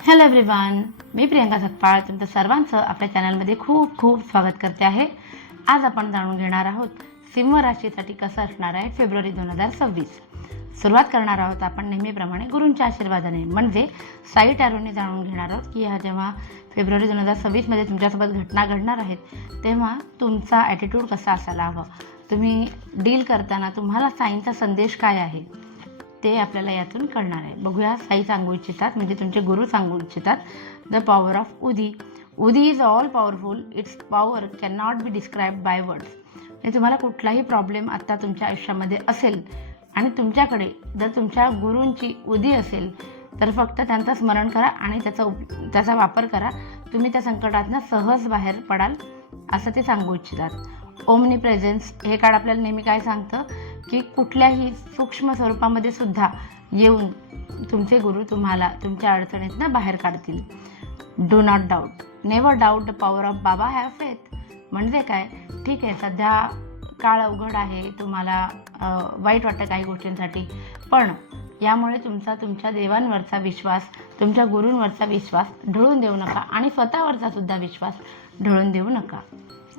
Hello everyone, मी प्रियंका सकपाळ तुमचं सर्वांचं आपल्या चॅनलमध्ये खूप खूप स्वागत करते आहे. आज आपण जाणून घेणार आहोत सिंह राशीसाठी कसं असणार आहे फेब्रुवारी 2026. सुरुवात करणार आहोत आपण नेहमीप्रमाणे गुरूंच्या आशीर्वादाने, म्हणजे साई टॅरोने जाणून घेणार आहोत की ह्या जेव्हा फेब्रुवारी 2026मध्ये तुमच्यासोबत घटना घडणार आहेत तेव्हा तुमचा ॲटिट्यूड कसा असायला हवा, तुम्ही डील करताना तुम्हाला साईंचा संदेश काय आहे ते आपल्याला यातून कळणार आहे. बघूया साई सांगू इच्छितात, म्हणजे तुमचे गुरु सांगू इच्छितात, द पॉवर ऑफ उदी. उदी is all powerful, it's power can not be describe by words. म्हणजे तुम्हाला कुठलाही प्रॉब्लेम आत्ता तुमच्या आयुष्यामध्ये असेल आणि तुमच्याकडे जर तुमच्या गुरूंची उदी असेल तर फक्त त्यांचं स्मरण करा आणि त्याचा वापर करा, तुम्ही त्या संकटातनं सहज बाहेर पडाल असं ते सांगू इच्छितात. ओमनी प्रेझेन्स हे कार्ड आपल्याला नेहमी काय सांगतं की कुठल्याही सूक्ष्म स्वरूपामध्ये सुद्धा येऊन तुमचे गुरु तुम्हाला तुमच्या अडचणीतनं बाहेर काढतील. Do not doubt, never doubt the power of बाबा, हॅव फेथ. म्हणजे काय, ठीक आहे सध्या काळ अवघड आहे, तुम्हाला वाईट वाटतं काही गोष्टींसाठी, पण यामुळे तुमच्या देवांवरचा विश्वास, तुमच्या गुरूंवरचा विश्वास ढळून देऊ नका आणि स्वतःवरचा सुद्धा विश्वास ढळून देऊ नका.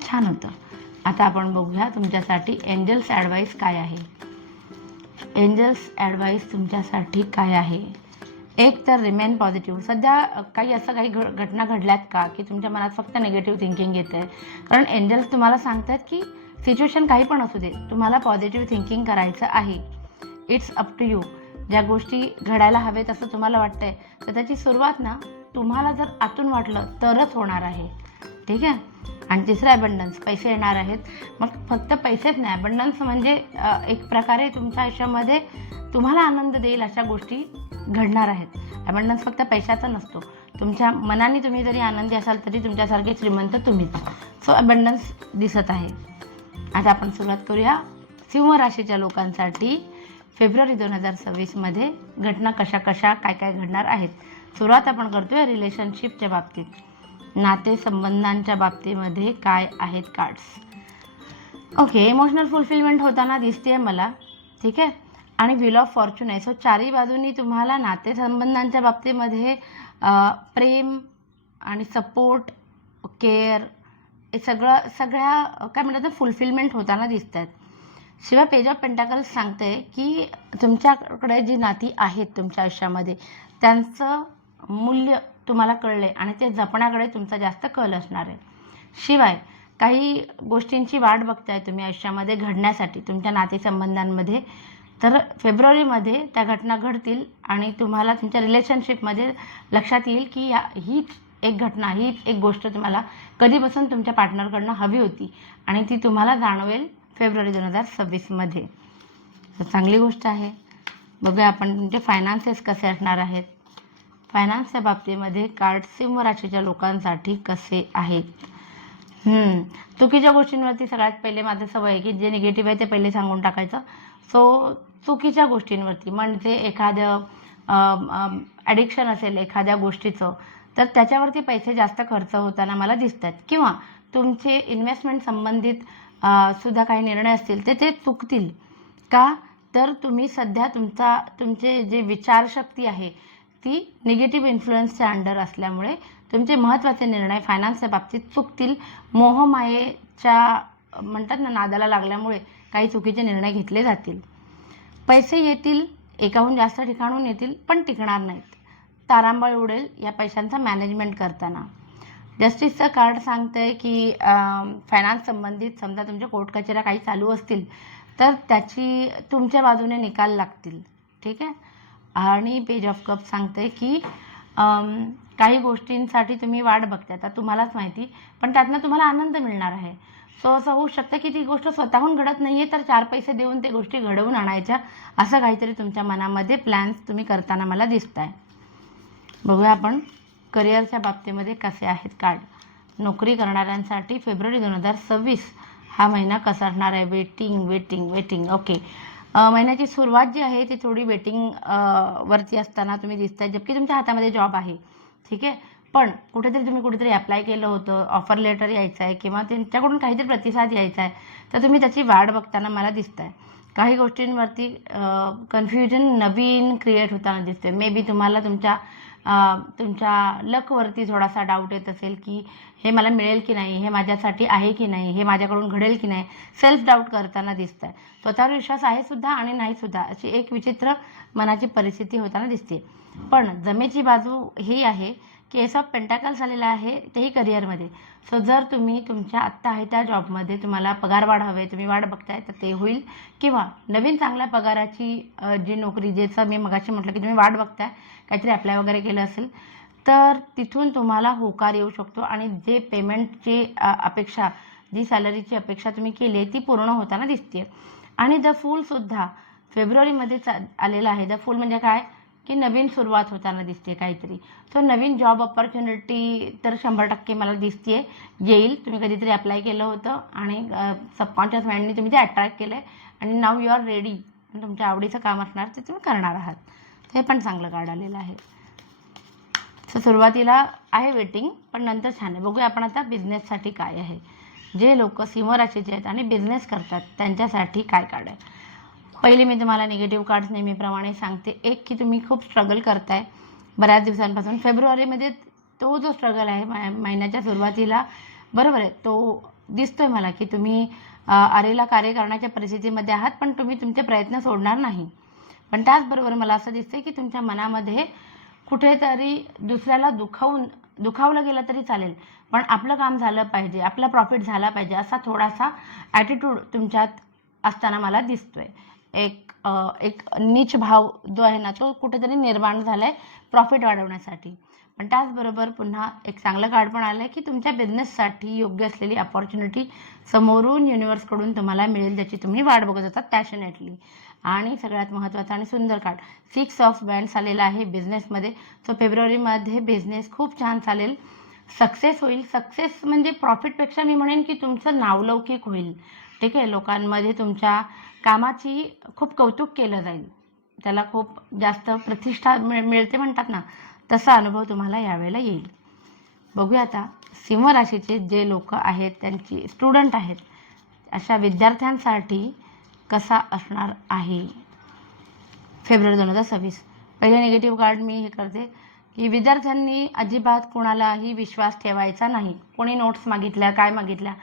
छान होतं. आता आपण बघूया तुमच्यासाठी एंजल्स ॲडवाईस काय आहे. एंजल्स ॲडवाईस तुमच्यासाठी काय आहे. एक तर रिमेन पॉझिटिव्ह. सध्या काही घटना घडल्यात का की तुमच्या मनात फक्त निगेटिव्ह थिंकिंग येतं आहे, कारण एंजल्स तुम्हाला सांगतात की सिच्युएशन काही पण असू दे, तुम्हाला पॉझिटिव्ह थिंकिंग करायचं आहे. It's up to you. ज्या गोष्टी घडायला हवेत असं तुम्हाला वाटतं आहे तर त्याची सुरुवात ना तुम्हाला जर आतून वाटलं तरच होणार आहे. ठीक आहे. आणि तिसरं ॲबंडन्स, पैसे येणार आहेत. मग फक्त पैसेच नाही, ॲबंडन्स म्हणजे एक प्रकारे तुमच्या आयुष्यामध्ये तुम्हाला आनंद देईल अशा गोष्टी घडणार आहेत. ॲबंडन्स फक्त पैशाचा नसतो, तुमच्या मनाने तुम्ही जरी आनंदी असाल तरी तुमच्यासारखे श्रीमंत तुम्हीच. सो ॲबंडन्स दिसत आहे. आता आपण सुरुवात करूया सिंह राशीच्या लोकांसाठी फेब्रुवारी 2026मध्ये घटना कशा काय घडणार आहेत. सुरुवात आपण करतोय रिलेशनशिपच्या बाबतीत, नातेसंबंधांच्या बाबतीमध्ये काय आहेत कार्ड्स. ओके, इमोशनल फुलफिलमेंट होताना दिसते मला. ठीक आहे. आणि व्हील ऑफ फॉर्च्यून आहे. सो चारही बाजूंनी तुम्हाला नातेसंबंधांच्या बाबतीमध्ये प्रेम आणि सपोर्ट, केअर हे सगळ्या काय म्हणतात ना फुलफिलमेंट होताना दिसत आहेत. शिवाय पेज ऑफ पेंटाकल्स सांगते की तुमच्याकडे जी नाती आहेत तुमच्या आयुष्यामध्ये त्यांचं मूल्य तुम्हाला कळले आणि ते जपण्याकडे तुमचा जास्त कल असणार आहे. शिवाय काही गोष्टींची वाट बघताय तुम्ही आयुष्यामध्ये घडण्यासाठी तुमच्या नातेसंबंधांमध्ये, तर फेब्रुवारीमध्ये त्या घटना घडतील आणि तुम्हाला तुमच्या रिलेशनशिपमध्ये लक्षात येईल की हीच एक घटना, हीच एक गोष्ट तुम्हाला कधीपासून तुमच्या पार्टनरकडनं हवी होती आणि ती तुम्हाला जाणवेल फेब्रुवारी 2026मध्ये. तर चांगली गोष्ट आहे. बघूया आपण तुमचे फायनान्सेस कसे असणार आहेत. फायनान्सच्या बाबतीमध्ये कार्ड सिंह राशीच्या लोकांसाठी कसे आहेत. चुकीच्या गोष्टींवरती सगळ्यात पहिले माझं सवय आहे की जे निगेटिव्ह आहे ते पहिले सांगून टाकायचं. सो चुकीच्या गोष्टींवरती म्हणजे एखादं ॲडिक्शन असेल एखाद्या गोष्टीचं तर त्याच्यावरती पैसे जास्त खर्च होताना मला दिसत आहेत, किंवा तुमचे इन्व्हेस्टमेंट संबंधित सुद्धा काही निर्णय असतील ते चुकतील का, तर तुम्ही सध्या तुमचे जे विचारशक्ती आहे ती निगेटिव्ह इन्फ्लुएन्सच्या अंडर असल्यामुळे तुमचे महत्त्वाचे निर्णय फायनान्सच्या बाबतीत चुकतील. मोहमायेच्या म्हणतात ना नादाला लागल्यामुळे काही चुकीचे निर्णय घेतले जातील. पैसे येतील, एकाहून जास्त ठिकाणून येतील, पण टिकणार नाहीत. तारांबळ उडेल या पैशांचा मॅनेजमेंट करताना. जस्टिसचं कार्ड सांगतंय की फायनान्स संबंधित समजा तुमच्या कोर्ट कचेऱ्या काही चालू असतील तर त्याची तुमच्या बाजूने निकाल लागतील. ठीक आहे. आणि पेज ऑफ कप सांगते की काही गोष्टींसाठी तुम्ही वाट बघताय, आता तुम्हालाच माहिती, पण त्यातनं तुम्हाला आनंद मिळणार आहे. सो असं होऊ शकतं की ती गोष्ट स्वतःहून घडत नाही आहे तर 4 पैसे देऊन ते गोष्टी घडवून आणायच्या, असं काहीतरी तुमच्या मनामध्ये प्लॅन्स तुम्ही करताना मला दिसत आहे. बघूया आपण करिअरच्या बाबतीमध्ये कसे आहेत कार्ड. नोकरी करणाऱ्यांसाठी फेब्रुवारी 2026 हा महिना कसा असणार आहे. वेटिंग. ओके, महिन्याची सुरुवात जी आहे ती थोडी वेटिंग वरती असताना तुम्ही दिसताय, जबकी तुमच्या हातामध्ये जॉब आहे. ठीक आहे. पण कुठेतरी अप्लाय केलं होतं, ऑफर लेटर यायचं आहे किंवा त्यांच्याकडून काहीतरी प्रतिसाद यायचा आहे, तर तुम्ही त्याची वाट बघताना मला दिसत आहे. काही गोष्टींवरती कन्फ्युजन नवीन क्रिएट होताना दिसते. मे बी तुम्हाला तुमच्या तुमच्या लकवरती थोडासा डाऊट येत असेल की हे मला मिळेल की नाही, हे माझ्यासाठी आहे की नाही, हे माझ्याकडून घडेल की नाही, सेल्फ डाऊट करताना दिसत आहे. स्वतःवर विश्वास आहे सुद्धा आणि नाही सुद्धा अशी एक विचित्र मनाची परिस्थिती होताना दिसते. पण जमेची बाजू ही आहे की एस ऑफ पेंटाकल्स आलेला आहे, तेही करिअरमध्ये. सो जर तुम्ही तुमच्या आत्ता आहे त्या जॉबमध्ये तुम्हाला पगारवाढ हवे, तुम्ही वाट बघताय, तर ते होईल. किंवा नवीन चांगल्या पगाराची जी नोकरी, ज्याचं मी मगाशी म्हटलं की तुम्ही वाट बघताय, काहीतरी अप्लाय वगैरे केलं असेल, तर तिथून तुम्हाला होकार येऊ शकतो आणि जे पेमेंटची अपेक्षा, जी सॅलरीची अपेक्षा तुम्ही केली आहे ती पूर्ण होताना दिसते. आणि द फूलसुद्धा फेब्रुवारीमध्येच आलेला आहे. द फूल म्हणजे काय की नवीन सुरुवात होताना दिसते काहीतरी. सो नवीन जॉब ऑपॉर्च्युनिटी तर 100% मला दिसते येईल. तुम्ही कधीतरी अप्लाय केलं होतं आणि सबकॉन्शियस माइंडने तुम्ही ते अट्रॅक्ट केलं आहे आणि नाव यू आर रेडी. तुमच्या आवडीचं काम असणार ते तुम्ही करणार आहात. हे पण चांगलं कार्ड आलेलं आहे. सो सुरुवातीला आहे वेटिंग, पण नंतर छान आहे. बघूया आपण आता बिझनेससाठी काय आहे. जे लोक सिंह राशीचे आहेत आणि बिझनेस करतात त्यांच्यासाठी काय कार्ड आहे. पहिली मी तुम्हाला निगेटिव्ह कार्ड्स नेहमीप्रमाणे सांगते. एक की तुम्ही खूप स्ट्रगल करताय बऱ्याच दिवसांपासून. फेब्रुवारीमध्ये तो जो स्ट्रगल आहे महिन्याच्या सुरुवातीला, बरोबर आहे, तो दिसतोय मला की तुम्ही आरेला कार्य करण्याच्या परिस्थितीमध्ये आहात, पण तुम्ही तुमचे प्रयत्न सोडणार नाही. पण त्याचबरोबर मला असं दिसतंय की तुमच्या मनामध्ये कुठेतरी दुसऱ्याला दुखावलं गेलं तरी चालेल, पण आपलं काम झालं पाहिजे, आपला प्रॉफिट झाला पाहिजे, असा थोडासा ॲटिट्यूड तुमच्यात असताना मला दिसतोय. एक नीच भाव जो आहे ना तो कुठेतरी निर्माण झाला आहे प्रॉफिट वाढवण्यासाठी. पण त्याचबरोबर पुन्हा एक चांगलं कार्ड पण आलं आहे की तुमच्या बिझनेससाठी योग्य असलेली अपॉर्च्युनिटी समोरून युनिवर्सकडून तुम्हाला मिळेल, ज्याची तुम्ही वाट बघत होता पॅशनेटली. आणि सगळ्यात महत्त्वाचं आणि सुंदर कार्ड 6 ऑफ वँड्स आलेला आहे बिझनेसमध्ये. सो फेब्रुवारीमध्ये बिझनेस खूप छान चालेल, सक्सेस होईल. सक्सेस म्हणजे प्रॉफिटपेक्षा मी म्हणेन की तुमचं नावलौकिक होईल. ठीक आहे, लोकांमध्ये तुमच्या कामाची खूप कौतुक केलं जाईल, त्याला खूप जास्त प्रतिष्ठा मिळते म्हणतात ना, तसा अनुभव तुम्हाला यावेळेला येईल. बघूया आता सिंह राशीचे जे लोक आहेत, त्यांची स्टुडंट आहेत, अशा विद्यार्थ्यांसाठी कसा असणार आहे फेब्रुवारी 2026. पहिले निगेटिव्ह कार्ड मी हे करते की विद्यार्थ्यांनी अजिबात कोणालाही विश्वास ठेवायचा नाही. कोणी नोट्स मागितल्या, काय मागितल्या,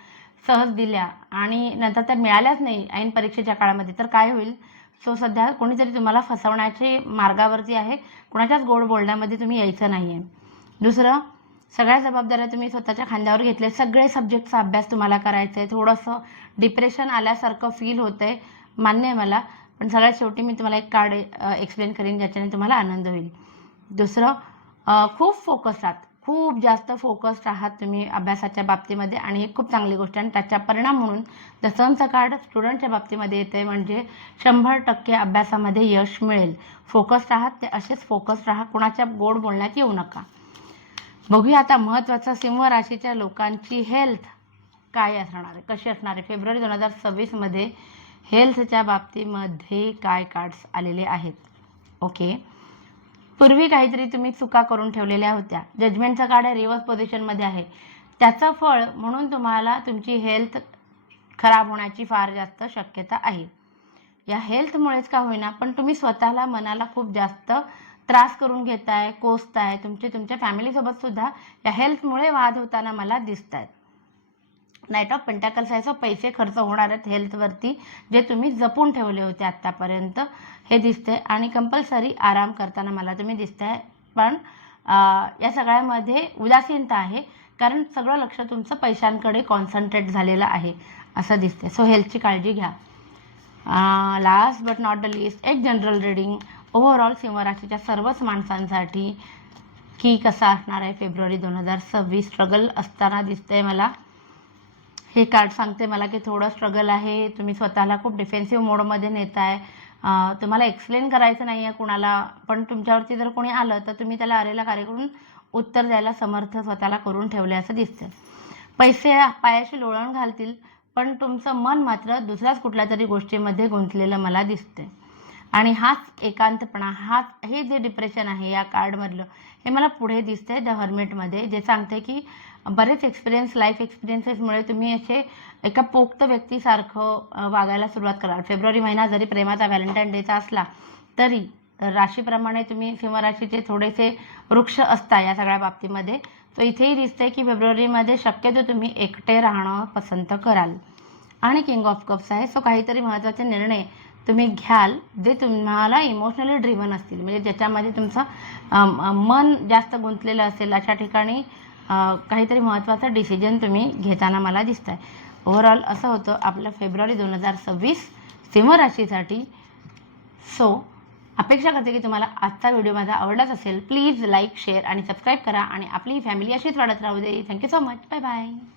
सहज दिल्या आणि नंतर त्या मिळाल्याच नाही ऐन परीक्षेच्या काळामध्ये, तर काय होईल. सो सध्या कोणीतरी तुम्हाला फसवण्याचे मार्गावरती आहे. कोणाच्याच गोड बोलण्यामध्ये तुम्ही यायचं नाही आहे. दुसरं, सगळ्या जबाबदाऱ्या तुम्ही स्वतःच्या खांद्यावर घेतल्या. सगळे सब्जेक्टचा अभ्यास तुम्हाला करायचा आहे. थोडंसं डिप्रेशन आल्यासारखं फील होतं आहे, मान्य आहे मला, पण सगळ्यात शेवटी मी तुम्हाला एक कार्ड एक्सप्लेन करीन ज्याच्याने तुम्हाला आनंद होईल. दुसरं, खूप फोकस्ड आहात, खूप जास्त फोकस्ड आहात तुम्ही अभ्यासाच्या बाबतीमध्ये आणि ही खूप चांगली गोष्ट आहे. आणि त्याचा परिणाम म्हणून द सनचं कार्ड स्टुडंटच्या बाबतीमध्ये येतं आहे, म्हणजे 100% अभ्यासामध्ये यश मिळेल. फोकस्ड आहात ते असेच फोकस्ड राहा, कोणाच्या गोड बोलण्यात येऊ नका. बघूया आता महत्त्वाचा सिंह राशीच्या लोकांची हेल्थ काय असणार आहे, कशी असणार आहे फेब्रुवारी 2026मध्ये. हेल्थच्या बाबतीमध्ये काय कार्ड्स आलेले आहेत. ओके, पूर्वी काहीतरी तुम्ही चुका करून ठेवलेल्या होत्या. जजमेंटचा कार्ड आहे, रिव्हर्स पोझिशनमध्ये आहे. त्याचं फळ म्हणून तुम्हाला तुमची हेल्थ खराब होण्याची फार जास्त शक्यता आहे. या हेल्थमुळेच का होईना, पण तुम्ही स्वतःला मनाला खूप जास्त त्रास करून घेताय, कोसताय. तुमच्या फॅमिलीसोबत सुद्धा या हेल्थमुळे वाद होताना मला दिसत आहेत. नाईट ऑफ पेंटाकल्स आहे. सो पैसे खर्च होणार आहेत हेल्थवरती, जे तुम्ही जपून ठेवले होते आत्तापर्यंत, हे दिसते. आणि कंपल्सरी आराम करताना मला तुम्ही दिसताय. पण या सगळ्यामध्ये उदासीनता आहे, कारण सगळं लक्ष तुमचं पैशांकडे कॉन्सन्ट्रेट झालेलं आहे असं दिसते. सो हेल्थची काळजी घ्या. Last but not the list, एक जनरल रीडिंग ओव्हरऑल सिंह राशीच्या सर्वच माणसांसाठी की कसा असणार आहे फेब्रुवारी 2026. स्ट्रगल असताना दिसतंय मला. हे कार्ड सांगते मला की थोडं स्ट्रगल आहे, तुम्ही स्वतःला खूप डिफेन्सिव्ह मोडमध्ये नेताय. तुम्हाला एक्सप्लेन करायचं नाही आहे कुणाला, पण तुमच्यावरती जर कोणी आलं तर तुम्ही त्याला आरेला कार्य करून उत्तर द्यायला समर्थ स्वतःला करून ठेवले असं दिसतं. पैसे पायाशी लोळण घालतील, पण तुमचं मन मात्र दुसऱ्याच कुठल्या तरी गोष्टीमध्ये गुंतलेलं मला दिसतंय. आणि हाच एकांतपणा, हे जे डिप्रेशन आहे या कार्डमधलं, हे मला पुढे दिसतंय द हर्मिटमध्ये, जे सांगते की बरेच लाईफ एक्सपिरियन्सेसमुळे तुम्ही असे एका पोक्त व्यक्तीसारखं वागायला सुरुवात कराल. फेब्रुवारी महिना जरी प्रेमाचा व्हॅलेंटाईन डेचा असला तरी राशीप्रमाणे तुम्ही सिंह राशीचे थोडेसे वृक्ष असता या सगळ्या बाबतीमध्ये. तो इथेही दिसतंय की फेब्रुवारीमध्ये शक्यतो तुम्ही एकटे राहणं पसंत कराल. आणि किंग ऑफ कप्स आहे. सो काहीतरी महत्त्वाचे निर्णय तुम्ही घ्याल जे तुम्हाला इमोशनली ड्रिव्हन असतील, म्हणजे ज्याच्यामध्ये तुमचं मन जास्त गुंतलेलं असेल. अशा ठिकाणी काहीतरी महत्त्वाचा डिसिजन तुम्ही घेताना मला दिसत आहे. ओव्हरऑल असं होतं आपलं फेब्रुवारी 2026 सिंह राशीसाठी. सो अपेक्षा करते की तुम्हाला आजचा व्हिडिओ माझा आवडलाच असेल. प्लीज लाईक, शेअर आणि सबस्क्राईब करा आणि आपली फॅमिली अशीच वाढत राहू दे. Thank you so much. Bye bye.